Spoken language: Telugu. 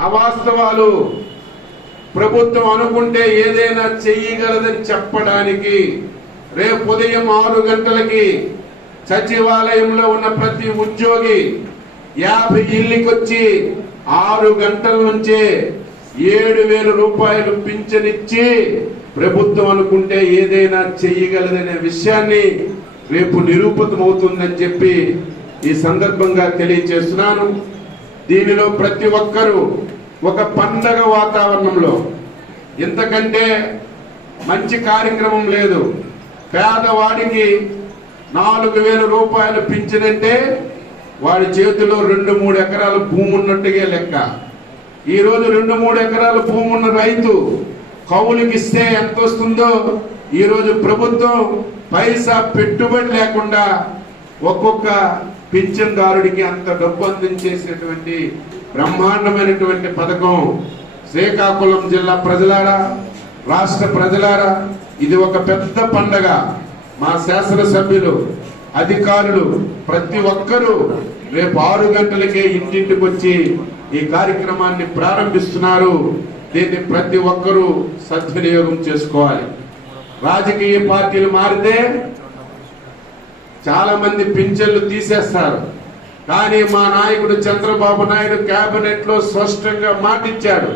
అవాస్తవాలు. ప్రభుత్వం అనుకుంటే ఏదైనా చెయ్యగలదని చెప్పడానికి రేపు ఉదయం ఆరు గంటలకి సచివాలయంలో ఉన్న ప్రతి ఉద్యోగి యాభై ఇల్లుకొచ్చి ఆరు గంటల నుంచే ఏడు వేల రూపాయలు పింఛనిచ్చి ప్రభుత్వం అనుకుంటే ఏదైనా చెయ్యగలదనే విషయాన్ని రేపు నిరూపితమవుతుందని చెప్పి ఈ సందర్భంగా తెలియజేస్తున్నాను. దీనిలో ప్రతి ఒక్కరూ ఒక పండగ వాతావరణంలో. ఇంతకంటే మంచి కార్యక్రమం లేదు. పేదవాడికి నాలుగు వేల రూపాయలు పింఛనంటే వాడి చేతిలో రెండు మూడు ఎకరాల భూమి ఉన్నట్టుగా లెక్క. ఈరోజు రెండు మూడు ఎకరాల భూమి ఉన్న రైతు కౌలుకి ఇస్తే ఎంత వస్తుందో ఈరోజు ప్రభుత్వం పైసా పెట్టుబడి లేకుండా ఒక్కొక్క పింఛన్దారుడికి అంత డబ్బు అందించేసేటువంటి బ్రహ్మాండమైనటువంటి పథకం శ్రీకాకుళం జిల్లా ప్రజలారా రాష్ట్ర ప్రజలారా ఇది ఒక పెద్ద పండగ. మా శాసనసభ్యులు అధికారులు ప్రతి ఒక్కరూ రేపు ఆరు గంటలకే ఇంటింటికి వచ్చి ఈ కార్యక్రమాన్ని ప్రారంభిస్తున్నారు. దీన్ని ప్రతి ఒక్కరూ సద్వినియోగం చేసుకోవాలి. రాజకీయ పార్టీలు మారితే చాలా మంది పింఛన్లు తీసేస్తారు. కానీ మా నాయకుడు చంద్రబాబు నాయుడు కేబినెట్లో స్పష్టంగా మాటిచ్చాడు.